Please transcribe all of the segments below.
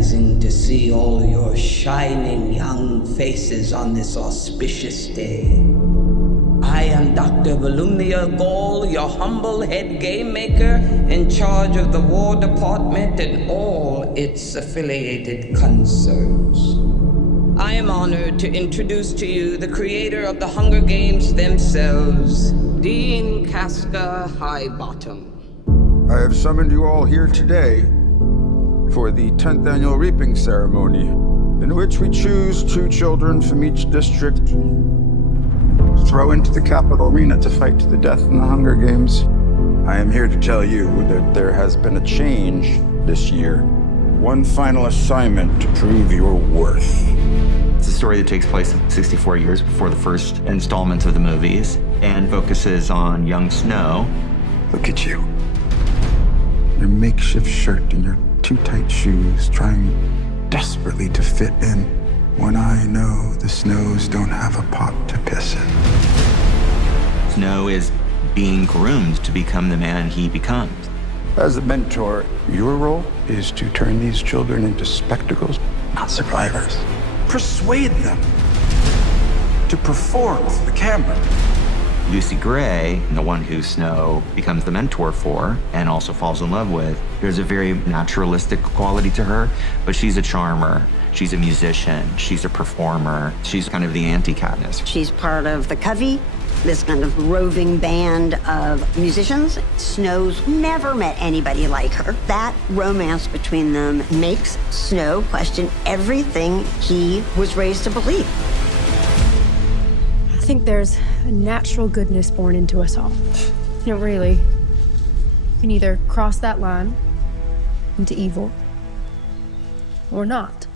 agonizing to see all your shining young faces on this auspicious day. I am Dr. Volumnia Gall, your humble head game maker in charge of the War Department and all its affiliated concerns. I am honored to introduce to you the creator of the Hunger Games themselves, Dean Casca Highbottom. I have summoned you all here today for the 10th annual reaping ceremony, in which we choose 2 children from each district, throw into the capital arena to fight to the death in the Hunger Games. I am here to tell you that there has been a change this year. One final assignment to prove your worth. It's a story that takes place 64 years before the first installment of the movies and focuses on young Snow. Look at you. Your makeshift shirt and your too tight shoes, trying desperately to fit in when I know the Snows don't have a pot to piss in. Snow is being groomed to become the man he becomes. As a mentor, your role is to turn these children into spectacles, not survivors. Persuade them to perform for the camera. Lucy Gray, the one who Snow becomes the mentor for and also falls in love with, there's a very naturalistic quality to her, but she's a charmer. She's a musician. She's a performer. She's kind of the anti-Katniss. She's part of the Covey, this kind of roving band of musicians. Snow's never met anybody like her. That romance between them makes Snow question everything he was raised to believe. I think there's a natural goodness born into us all. You know, really. You can either cross that line into evil or not.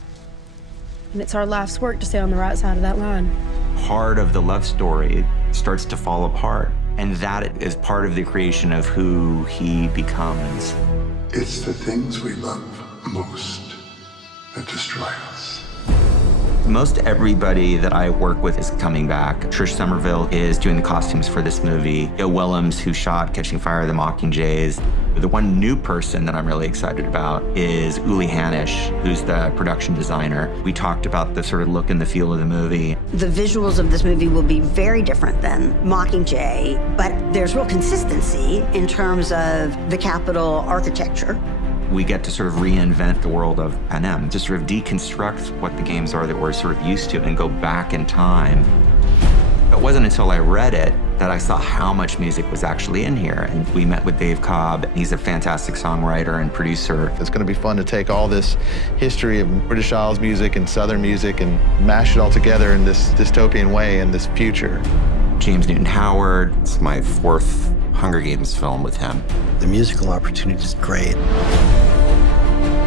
And it's our life's work to stay on the right side of that line. Part of the love story starts to fall apart, and that is part of the creation of who he becomes. It's the things we love most that destroy us. Most everybody that I work with is coming back. Trish Somerville is doing the costumes for this movie. Joe Willems, who shot Catching Fire of the Mockingjays. The one new person that I'm really excited about is Uli Hanisch, who's the production designer. We talked about the sort of look and the feel of the movie. The visuals of this movie will be very different than Mockingjay, but there's real consistency in terms of the Capitol architecture. We get to sort of reinvent the world of Panem, to sort of deconstruct what the games are that we're sort of used to and go back in time. It wasn't until I read it that I saw how much music was actually in here. And we met with Dave Cobb. He's a fantastic songwriter and producer. It's going to be fun to take all this history of British Isles music and Southern music and mash it all together in this dystopian way in this future. James Newton Howard. It's my 4th Hunger Games film with him. The musical opportunity is great.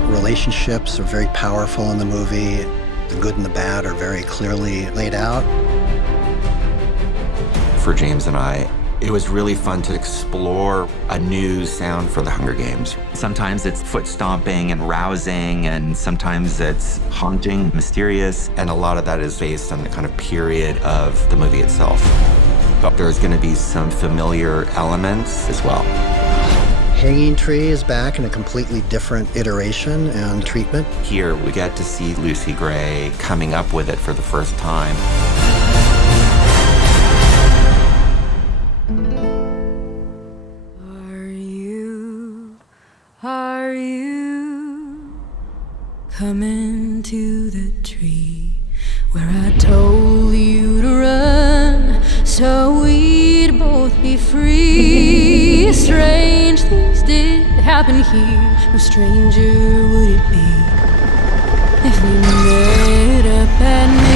Relationships are very powerful in the movie. The good and the bad are very clearly laid out. For James and I, it was really fun to explore a new sound for the Hunger Games. Sometimes it's foot stomping and rousing, and sometimes it's haunting, mysterious, and a lot of that is based on the kind of period of the movie itself. But there's going to be some familiar elements as well. Hanging Tree is back in a completely different iteration and treatment. Here, we get to see Lucy Gray coming up with it for the first time. Are you coming to the tree where I told you to run so we'd both be free? Strange things did happen here. No stranger would it be if we met up at night.